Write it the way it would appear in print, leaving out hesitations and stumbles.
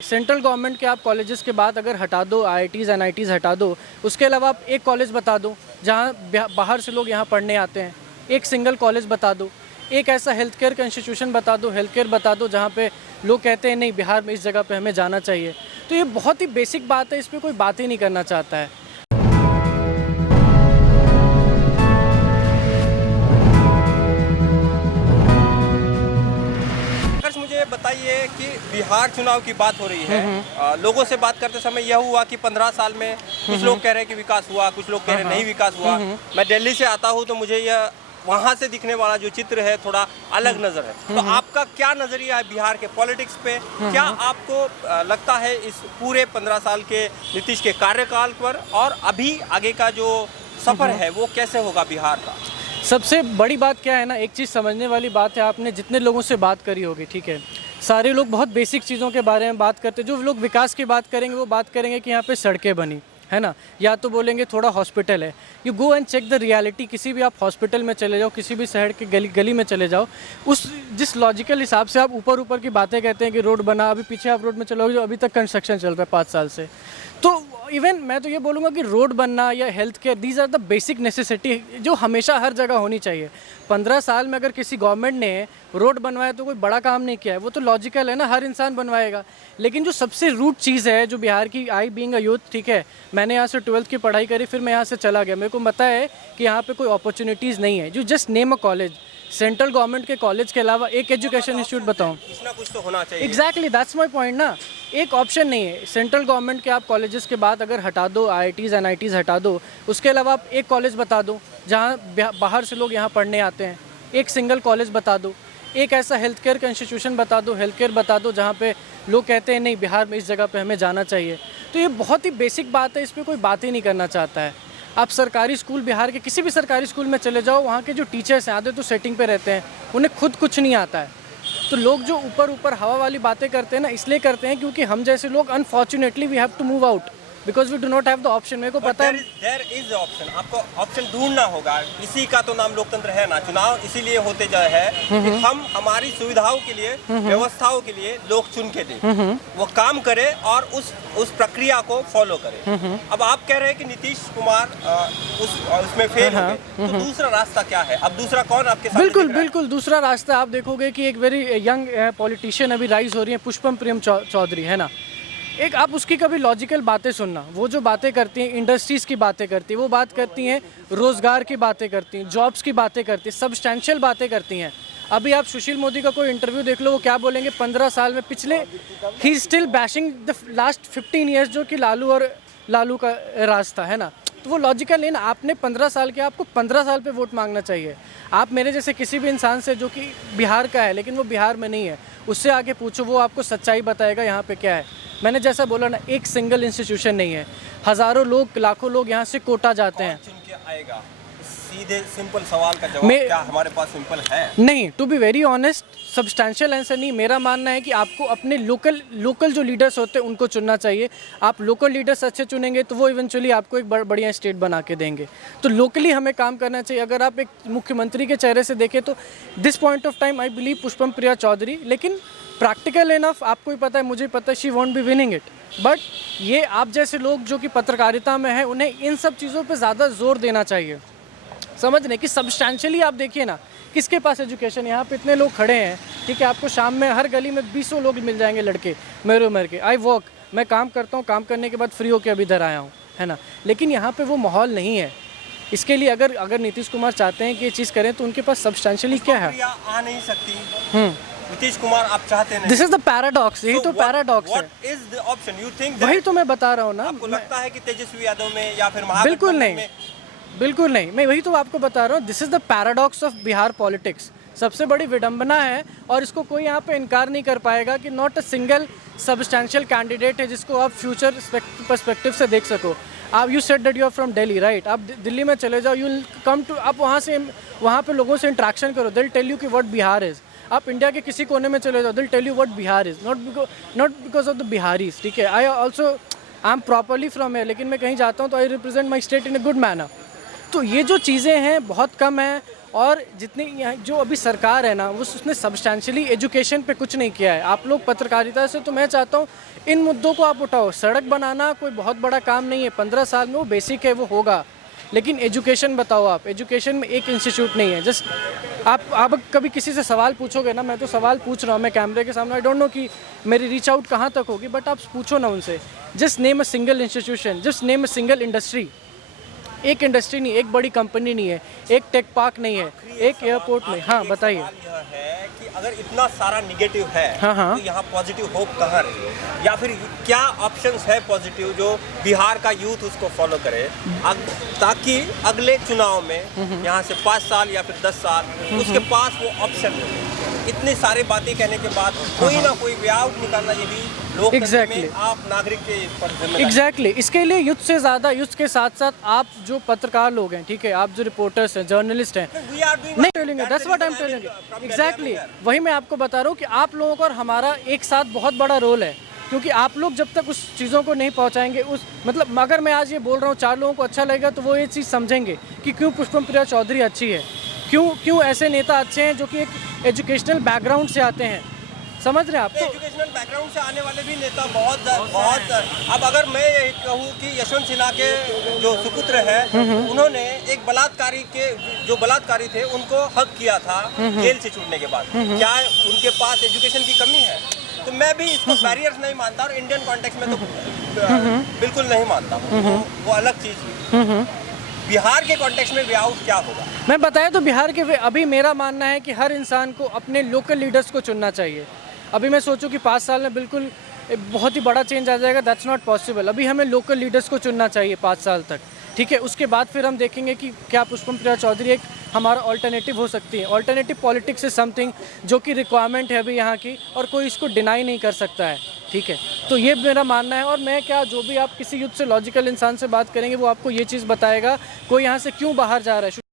Central government के आप colleges के बाद अगर हटा दो, आईआईटीज़ एनआईटीज़ हटा दो, उसके अलावा आप एक कॉलेज बता दो जहाँ बाहर से लोग यहाँ पढ़ने आते हैं। एक सिंगल कॉलेज बता दो, एक ऐसा हेल्थ केयर का इंस्टीट्यूशन बता दो, हेल्थ केयर बता दो जहाँ पे लोग कहते हैं नहीं बिहार में इस जगह पे हमें जाना चाहिए। तो ये बहुत ही बेसिक बात है, इस पर कोई बात ही नहीं करना चाहता है। मुझे बताइए कि बिहार चुनाव की बात हो रही है। लोगों से बात करते समय यह हुआ कि 15 साल में कुछ लोग कह रहे हैं कि विकास हुआ, कुछ लोग कह रहे हैं नहीं विकास हुआ। मैं दिल्ली से आता हूं तो मुझे यह वहां से दिखने वाला जो चित्र है थोड़ा अलग नजर है। तो आपका क्या नजरिया है बिहार के पॉलिटिक्स पे? क्या आपको लगता है इस पूरे 15 साल के नीतीश के कार्यकाल पर और अभी आगे का जो सफर है वो कैसे होगा बिहार का? सबसे बड़ी बात क्या है ना, एक चीज़ समझने वाली बात है, आपने जितने लोगों से बात करी होगी, ठीक है, सारे लोग बहुत बेसिक चीज़ों के बारे में बात करते हैं। जो लोग विकास की बात करेंगे वो बात करेंगे कि यहाँ पे सड़कें बनी है ना, या तो बोलेंगे थोड़ा हॉस्पिटल है। You go and check the reality. किसी भी आप हॉस्पिटल में चले जाओ, किसी भी शहर के गली में चले जाओ, उस जिस लॉजिकल हिसाब से आप ऊपर की बातें कहते हैं कि रोड बना, अभी पीछे आप रोड में चलोगे जो अभी तक कंस्ट्रक्शन चल रहा है 5 साल से। तो इवन मैं तो ये बोलूँगा कि रोड बनना या health care, these are the basic necessity जो हमेशा हर जगह होनी चाहिए। 15 साल में अगर किसी गवर्नमेंट ने रोड बनवाया तो कोई बड़ा काम नहीं किया है, वो तो लॉजिकल है ना, हर इंसान बनवाएगा। लेकिन जो सबसे रूट चीज़ है जो बिहार की, आई बीइंग अ यूथ, ठीक है, मैंने यहाँ से 12th की पढ़ाई करी, फिर मैं यहाँ से चला गया, मेरे को पता है कि यहाँ पे कोई अपॉर्चुनिटीज़ नहीं है। जो जस्ट नेम अ कॉलेज, सेंट्रल गवर्नमेंट के कॉलेज के अलावा एक एजुकेशन इंस्टीट्यूट बताऊँ, कुछ ना कुछ तो होना चाहिए। एग्जैक्टली दैट्स माई पॉइंट ना। एक ऑप्शन नहीं है सेंट्रल गवर्नमेंट के आप कॉलेजेस के बाद अगर हटा दो, आईआईटीज़ एनआईटीज़ हटा दो, उसके अलावा आप एक कॉलेज बता दो जहाँ बाहर से लोग यहाँ पढ़ने आते हैं। एक सिंगल कॉलेज बता दो, एक ऐसा हेल्थ केयर का इंस्टीट्यूशन बता दो, हेल्थ केयर बता दो जहाँ पे लोग कहते हैं नहीं बिहार में इस जगह पे हमें जाना चाहिए। तो ये बहुत ही बेसिक बात है, इस पर कोई बात ही नहीं करना चाहता है। आप सरकारी स्कूल, बिहार के किसी भी सरकारी स्कूल में चले जाओ, वहाँ के जो टीचर्स हैं आधे तो सेटिंग पे रहते हैं, उन्हें खुद कुछ नहीं आता है। तो लोग जो ऊपर हवा वाली बातें करते हैं ना, इसलिए करते हैं क्योंकि हम जैसे लोग unfortunately we have to move out because we do not have the option. मेरे को पता है देयर इज ऑप्शन, आपको ऑप्शन ढूंढना होगा। इसी का तो नाम लोकतंत्र है ना। चुनाव इसीलिए होते जाए है कि हम हमारी सुविधाओं के लिए, व्यवस्थाओं के लिए लोग चुन के दें, वो काम करे और उस प्रक्रिया को फॉलो करे। अब आप कह रहे हैं कि नीतीश कुमार उसमें फेल हो गए, तो दूसरा रास्ता क्या है? अब दूसरा कौन आपके सामने? बिल्कुल दूसरा रास्ता आप देखोगे कि एक वेरी यंग पॉलिटिशियन अभी राइज हो रही है, पुष्पम प्रियम चौधरी है ना। एक आप उसकी कभी लॉजिकल बातें सुनना, वो जो बातें करती हैं इंडस्ट्रीज़ की बातें करती हैं, वो बात करती हैं रोज़गार की बातें करती हैं, जॉब्स की बातें करती हैं, सब्सटैंशियल बातें करती हैं। अभी आप सुशील मोदी का कोई इंटरव्यू देख लो, वो क्या बोलेंगे, 15 साल में पिछले he still bashing the last 15 years जो कि लालू का रास्ता है ना। तो वो लॉजिकल नहीं ना। आपने 15 साल के, आपको 15 साल पे वोट मांगना चाहिए। आप मेरे जैसे किसी भी इंसान से जो कि बिहार का है लेकिन वो बिहार में नहीं है, उससे आगे पूछो, वो आपको सच्चाई बताएगा यहाँ पे क्या है। मैंने जैसा बोला ना, एक सिंगल इंस्टीट्यूशन नहीं है, हज़ारों लोग, लाखों लोग यहाँ से कोटा जाते हैं। चुन के आएगा? सीधे सिंपल सवाल का जवाब क्या हमारे पास सिंपल है? नहीं, to be very honest, substantial answer नहीं। मेरा मानना है कि आपको अपने लोकल जो लीडर्स होते हैं उनको चुनना चाहिए। आप लोकल लीडर्स अच्छे चुनेंगे तो वो इवेंचुअली आपको एक बढ़िया स्टेट बना के देंगे। तो लोकली हमें काम करना चाहिए। अगर आप एक मुख्यमंत्री के चेहरे से देखें तो this point of time I believe Pushpam Priya Choudhary, लेकिन प्रैक्टिकल इनफ आपको ही पता है, मुझे पता है, she want be winning it. But ये आप जैसे लोग जो कि पत्रकारिता में हैं, उन्हें इन सब चीज़ों पर ज़्यादा जोर देना चाहिए। समझने कि सब्सटैंशियली आप देखिए ना, किसके पास एजुकेशन, यहाँ पे इतने लोग खड़े हैं, ठीक है, आपको शाम में हर गली में 20 लोग मिल जाएंगे लड़के, मेरे उम्र के। आई वर्क, मैं काम करता हूँ, काम करने के बाद फ्री होकर अभी इधर आया हूँ, है ना। लेकिन यहाँ पे वो माहौल नहीं है। इसके लिए अगर नीतीश कुमार चाहते हैं कि ये चीज़ करें तो उनके पास सब्सटैंशियली क्या है? आ नहीं सकती। नीतीश कुमार आप चाहते हैं? दिस इज द पैराडॉक्स, यही तो पैराडॉक्स है। What is the option you think? वही तो मैं बता रहा हूँ ना। आपको लगता है कि तेजस्वी यादव में या फिर बिल्कुल नहीं, मैं वही तो आपको बता रहा हूँ। This is the paradox of Bihar politics. सबसे बड़ी विडंबना है और इसको कोई यहाँ पे इनकार नहीं कर पाएगा कि not a single substantial candidate है जिसको आप फ्यूचर पर्सपेक्टिव से देख सको। आप you said that you are from Delhi, right? आप दिल्ली में चले जाओ, यू कम टू, आप वहाँ पे लोगों से इंट्रैक्शन करो, दिल टेल यू कि व्हाट बिहार इज़। आप इंडिया के किसी कोने में चले जाओ, they'll tell you what Bihar is, not because of the Biharis, ठीक है। आई एम प्रॉपरली फ्रॉम है, लेकिन मैं कहीं जाता हूँ तो I represent my state in a good manner. तो ये जो चीज़ें हैं बहुत कम हैं और जितनी यहाँ जो अभी सरकार है ना, वो उसने सब्सटैंशियली एजुकेशन पे कुछ नहीं किया है। आप लोग पत्रकारिता से, तो मैं चाहता हूँ इन मुद्दों को आप उठाओ। सड़क बनाना कोई बहुत बड़ा काम नहीं है, 15 साल में वो बेसिक है, वो होगा। लेकिन एजुकेशन बताओ आप, एजुकेशन में एक इंस्टीट्यूट नहीं है। जस्ट आप कभी किसी से सवाल पूछोगे ना, मैं तो सवाल पूछ रहा हूँ मैं कैमरे के सामने, आई डोंट नो कि मेरी रीच आउट कहाँ तक होगी, बट आप पूछो ना उनसे, just name a single institution, just name a single industry. एक इंडस्ट्री नहीं, एक बड़ी कंपनी नहीं है, एक टेक पार्क नहीं है, एक एयरपोर्ट नहीं। हाँ बताइए। सवाल यह है कि अगर इतना सारा निगेटिव है, हाँ। तो यहाँ पॉजिटिव होप कहाँ रही, या फिर क्या ऑप्शंस है पॉजिटिव जो बिहार का यूथ उसको फॉलो करे, ताकि अगले चुनाव में यहाँ से 5 साल या फिर 10 साल उसके पास वो ऑप्शन हो। इतनी सारी बातें कहने के बाद कोई ना कोई वे आउट निकालना, ये भी लोग में आप नागरिक के पर जिम्मेदारी। एग्जैक्टली इसके लिए युद्ध से ज़्यादा, युद्ध के साथ साथ आप जो पत्रकार लोग हैं, ठीक है, आप जो रिपोर्टर्स हैं, जर्नलिस्ट हैं, नहीं telling, that's what I am telling. Exactly वही मैं आपको बता रहा हूँ कि आप लोगों का और हमारा एक साथ बहुत बड़ा रोल है, क्योंकि आप लोग जब तक उस चीज़ों को नहीं पहुंचाएंगे, उस मतलब अगर मैं आज ये बोल रहा हूँ 4 लोगों को अच्छा लगेगा, तो वो ये चीज़ समझेंगे कि क्यों पुष्पम प्रिया चौधरी अच्छी है, क्यों ऐसे नेता अच्छे हैं जो कि एक एजुकेशनल बैकग्राउंड से आते हैं। समझ रहे हैं आप? तो एजुकेशनल बैकग्राउंड से आने वाले भी नेता बहुत अब अगर मैं ये कहूँ कि यशवंत सिन्हा के जो सुपुत्र है, उन्होंने एक बलात्कारी थे उनको हक किया था जेल से छूटने के बाद। क्या उनके पास एजुकेशन की कमी है? तो मैं भी इसको बैरियर्स नहीं मानता, और इंडियन कॉन्टेक्स्ट में तो बिल्कुल नहीं मानता। वो अलग चीज़ हुई। बिहार के कॉन्टेक्स्ट में वे आउट क्या होगा? मैं बताया तो बिहार के अभी मेरा मानना है कि हर इंसान को अपने लोकल लीडर्स को चुनना चाहिए। अभी मैं सोचूं कि 5 साल में बिल्कुल बहुत ही बड़ा चेंज आ जाएगा, दैट्स नॉट पॉसिबल। अभी हमें लोकल लीडर्स को चुनना चाहिए 5 साल तक, ठीक है। उसके बाद फिर हम देखेंगे कि क्या पुष्पम प्रिया चौधरी एक हमारा ऑल्टरनेटिव हो सकती है। ऑल्टरनेटिव पॉलिटिक्स इज समथिंग जो कि रिक्वायरमेंट है अभी यहाँ की, और कोई इसको डिनाई नहीं कर सकता है, ठीक है। तो ये मेरा मानना है। और मैं क्या, जो भी आप किसी युद्ध से लॉजिकल इंसान से बात करेंगे, वो आपको ये चीज़ बताएगा कोई यहाँ से क्यों बाहर जा रहा है।